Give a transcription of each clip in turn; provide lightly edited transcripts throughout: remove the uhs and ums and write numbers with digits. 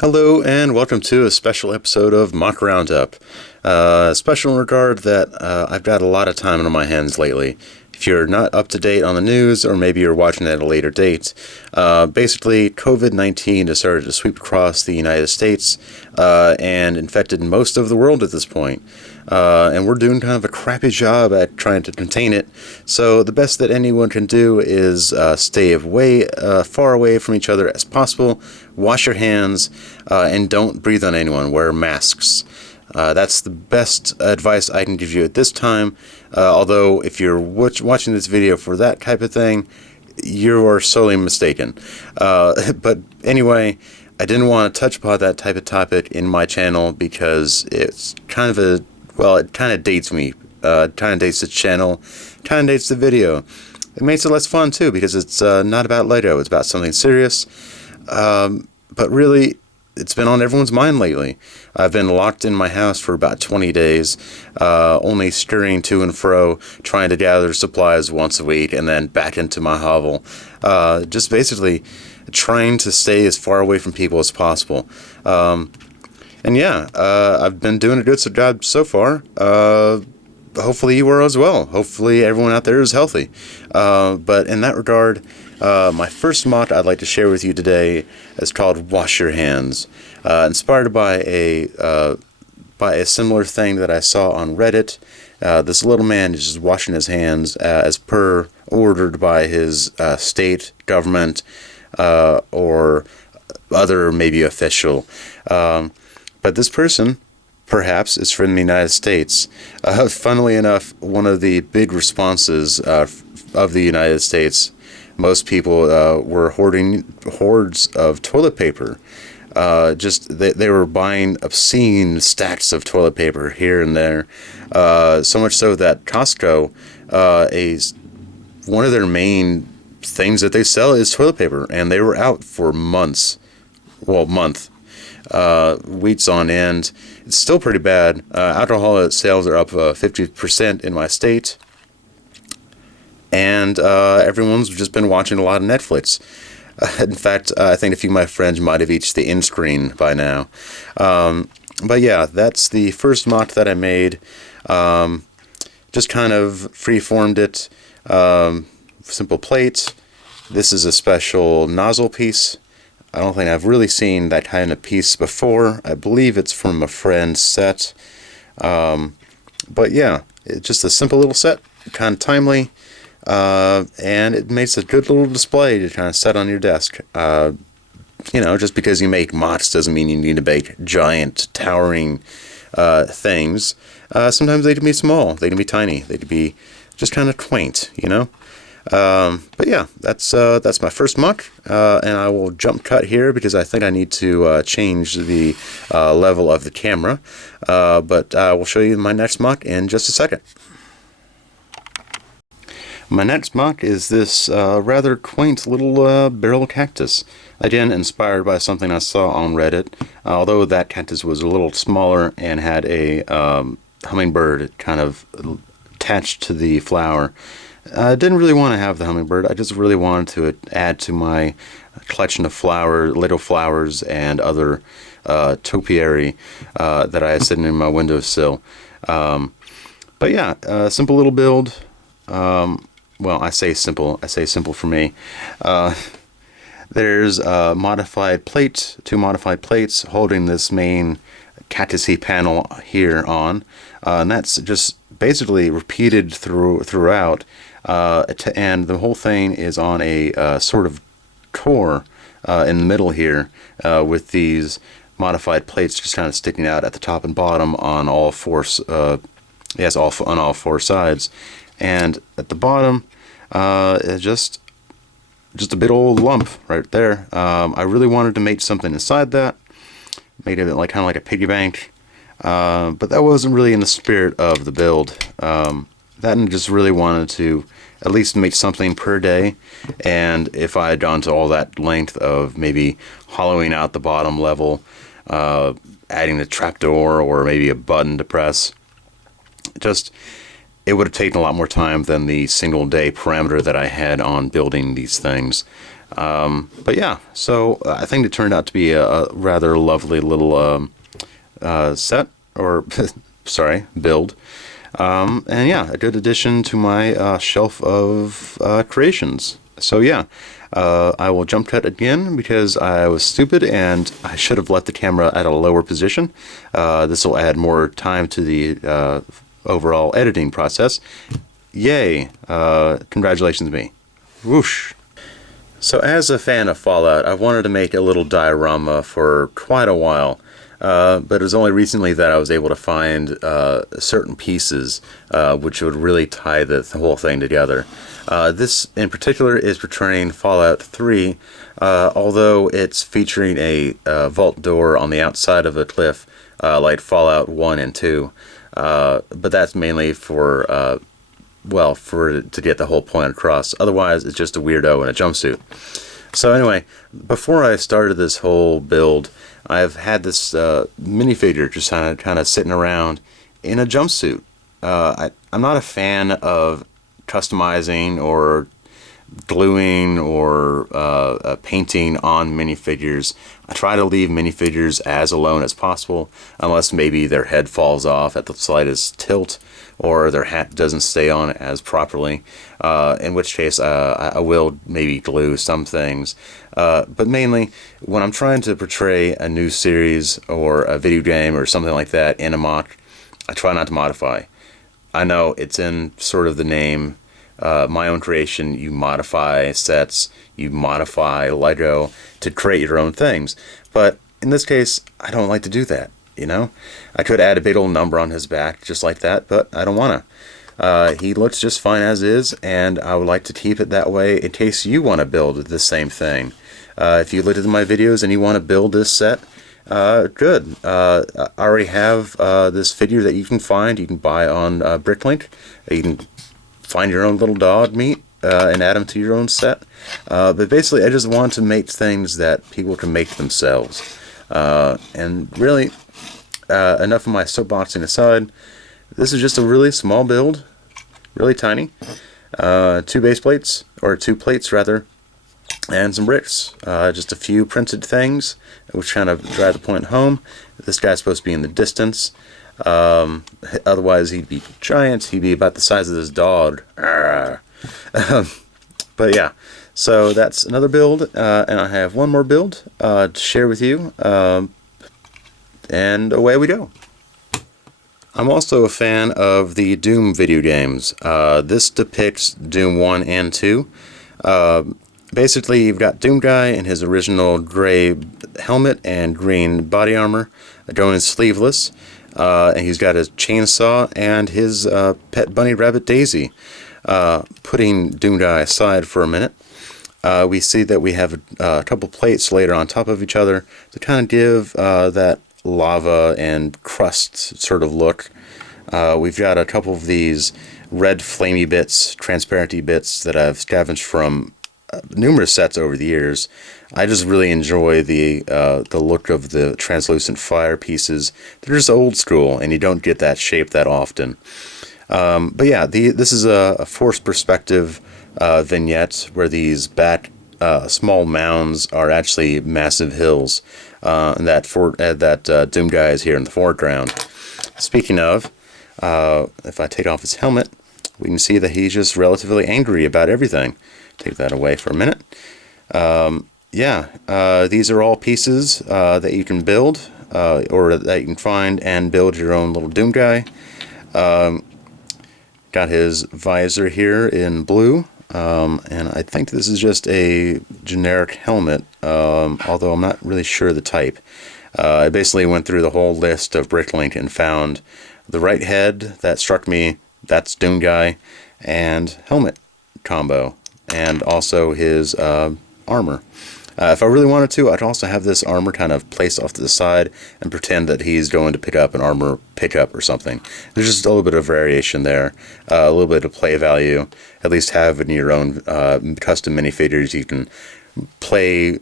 Hello and welcome to a special episode of MOC Roundup. Special in regard that I've got a lot of time on my hands lately. If you're not up to date on the news, or maybe you're watching at a later date, basically COVID-19 has started to sweep across the United States and infected most of the world at this point. And we're doing kind of a crappy job at trying to contain it. So the best that anyone can do is stay far away from each other as possible, wash your hands, and don't breathe on anyone. Wear masks. That's the best advice I can give you at this time. Although if you're watching this video for that type of thing, you are sorely mistaken. But anyway, I didn't want to touch upon that type of topic in my channel because it's kind of it kind of dates me. It kind of dates the channel, kind of dates the video. It makes it less fun too because it's not about Lego. It's about something serious. But really, it's been on everyone's mind lately. I've been locked in my house for about 20 days, only scurrying to and fro, trying to gather supplies once a week, and then back into my hovel. Just basically trying to stay as far away from people as possible. And yeah, I've been doing a good job so far. Hopefully you are as well. Hopefully everyone out there is healthy. But in that regard, my first MOC I'd like to share with you today is called "Wash Your Hands," inspired by a similar thing that I saw on Reddit. This little man is just washing his hands as per ordered by his state government or other maybe official. But this person, perhaps, is from the United States. Funnily enough, one of the big responses of the United States, most people were hoarding hordes of toilet paper. They were buying obscene stacks of toilet paper here and there. So much so that Costco, one of their main things that they sell is toilet paper, and they were out for months. Well, weeks on end. It's still pretty bad. Alcohol sales are up 50% in my state. And everyone's just been watching a lot of Netflix. In fact, I think a few of my friends might have reached the end screen by now. But yeah, that's the first MOC that I made. Just kind of free-formed it. Simple plate. This is a special nozzle piece. I don't think I've really seen that kind of piece before. I believe it's from a friend's set. But yeah, it's just a simple little set, kind of timely, and it makes a good little display to kind of set on your desk. Just because you make MOCs doesn't mean you need to make giant, towering things. Sometimes they can be small, they can be tiny, they can be just kind of quaint, But yeah, that's my first MOC, and I will jump cut here because I think I need to change the level of the camera, but I will show you my next MOC in just a second. My next MOC is this rather quaint little barrel cactus, again inspired by something I saw on Reddit, although that cactus was a little smaller and had a hummingbird kind of attached to the flower. I didn't really want to have the hummingbird. I just really wanted to add to my collection of little flowers and other topiary that I had sitting in my windowsill. But yeah, simple little build. Well, I say simple for me. There's a modified plate, 2 modified plates holding this main cactusy panel here on, and that's just basically repeated throughout. And the whole thing is on a sort of core in the middle here, with these modified plates just kind of sticking out at the top and bottom on all four. On all 4 sides, and at the bottom, it's just a big old lump right there. I really wanted to make something inside that, made it kind of like a piggy bank. But that wasn't really in the spirit of the build. That just really wanted to at least make something per day, and if I had gone to all that length of maybe hollowing out the bottom level, adding a trapdoor or maybe a button to press, it would have taken a lot more time than the single day parameter that I had on building these things. But yeah, so I think it turned out to be a rather lovely little set, or sorry, build. And yeah, a good addition to my shelf of creations. So yeah, I will jump cut again because I was stupid and I should have left the camera at a lower position. This will add more time to the overall editing process. Yay! Congratulations me. Whoosh! So as a fan of Fallout, I wanted to make a little diorama for quite a while. But it was only recently that I was able to find certain pieces which would really tie the whole thing together. This in particular is portraying Fallout 3, although it's featuring a vault door on the outside of a cliff like Fallout 1 and 2. But that's mainly for, well, to get the whole point across. Otherwise, it's just a weirdo in a jumpsuit. So anyway, before I started this whole build, I've had this minifigure just kind of sitting around in a jumpsuit. I'm not a fan of customizing or gluing or painting on minifigures. I try to leave minifigures as alone as possible, unless maybe their head falls off at the slightest tilt or their hat doesn't stay on as properly, in which case I will maybe glue some things. But mainly, when I'm trying to portray a new series or a video game or something like that in a MOC, I try not to modify. I know it's in sort of the name, my own creation. You modify sets, you modify Lego to create your own things. But in this case, I don't like to do that, you know? I could add a big old number on his back just like that, but I don't want to. He looks just fine as is, and I would like to keep it that way in case you want to build the same thing. If you looked at my videos and you want to build this set, good. I already have this figure that you can find. You can buy on Bricklink. You can find your own little dog meat and add them to your own set. But basically, I just want to make things that people can make themselves. And really, enough of my soapboxing aside, this is just a really small build, really tiny. 2 base plates, or 2 plates rather, and some bricks. Just a few printed things, which kind of drive the point home. This guy's supposed to be in the distance. Otherwise, he'd be giant. He'd be about the size of this dog. But yeah, so that's another build, and I have one more build to share with you. And away we go. I'm also a fan of the Doom video games. This depicts Doom 1 and 2. Basically, you've got Doom Guy in his original gray helmet and green body armor, going sleeveless, and he's got his chainsaw and his pet bunny rabbit Daisy. Putting Doom Guy aside for a minute, we see that we have a couple plates laid on top of each other to kind of give that lava and crust sort of look. We've got a couple of these red flamey bits, transparency bits that I've scavenged from numerous sets over the years. I just really enjoy the look of the translucent fire pieces. They're just old school, and you don't get that shape that often. But yeah, this is a forced perspective vignette where these back small mounds are actually massive hills, and that Doom Guy is here in the foreground. Speaking of, if I take off his helmet, we can see that he's just relatively angry about everything. Take that away for a minute. These are all pieces that you can build, or that you can find and build your own little Doom Guy. Got his visor here in blue, and I think this is just a generic helmet, although I'm not really sure the type. I basically went through the whole list of Bricklink and found the right head that struck me. That's Doom Guy, and helmet combo, and also his armor. If I really wanted to, I'd also have this armor kind of placed off to the side and pretend that he's going to pick up an armor pickup or something. There's just a little bit of variation there, a little bit of play value. At least have in your own custom minifigures, you can play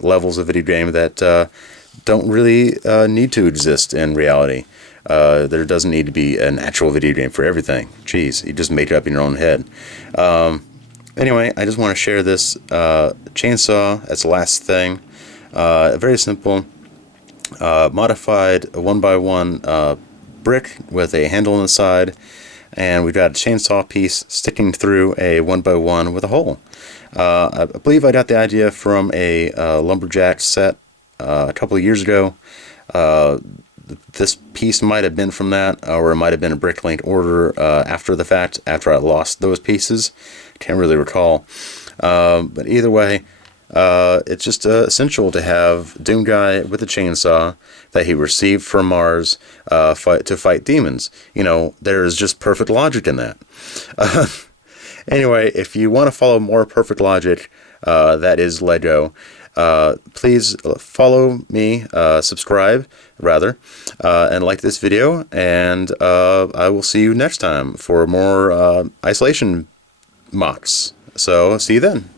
levels of video game that don't really need to exist in reality. There doesn't need to be an actual video game for everything. Jeez, you just make it up in your own head. Anyway, I just want to share this chainsaw as the last thing. Very simple, modified 1x1 brick with a handle on the side, and we've got a chainsaw piece sticking through a 1x1 with a hole. I believe I got the idea from a lumberjack set a couple of years ago. This piece might have been from that, or it might have been a brick-linked order after the fact, after I lost those pieces. Can't really recall. But either way, it's just essential to have Doom Guy with a chainsaw that he received from Mars to fight demons. You know, there's just perfect logic in that. Anyway, if you want to follow more perfect logic, that is Lego, please follow me, subscribe rather, and like this video, and I will see you next time for more isolation MOCs. So see you then.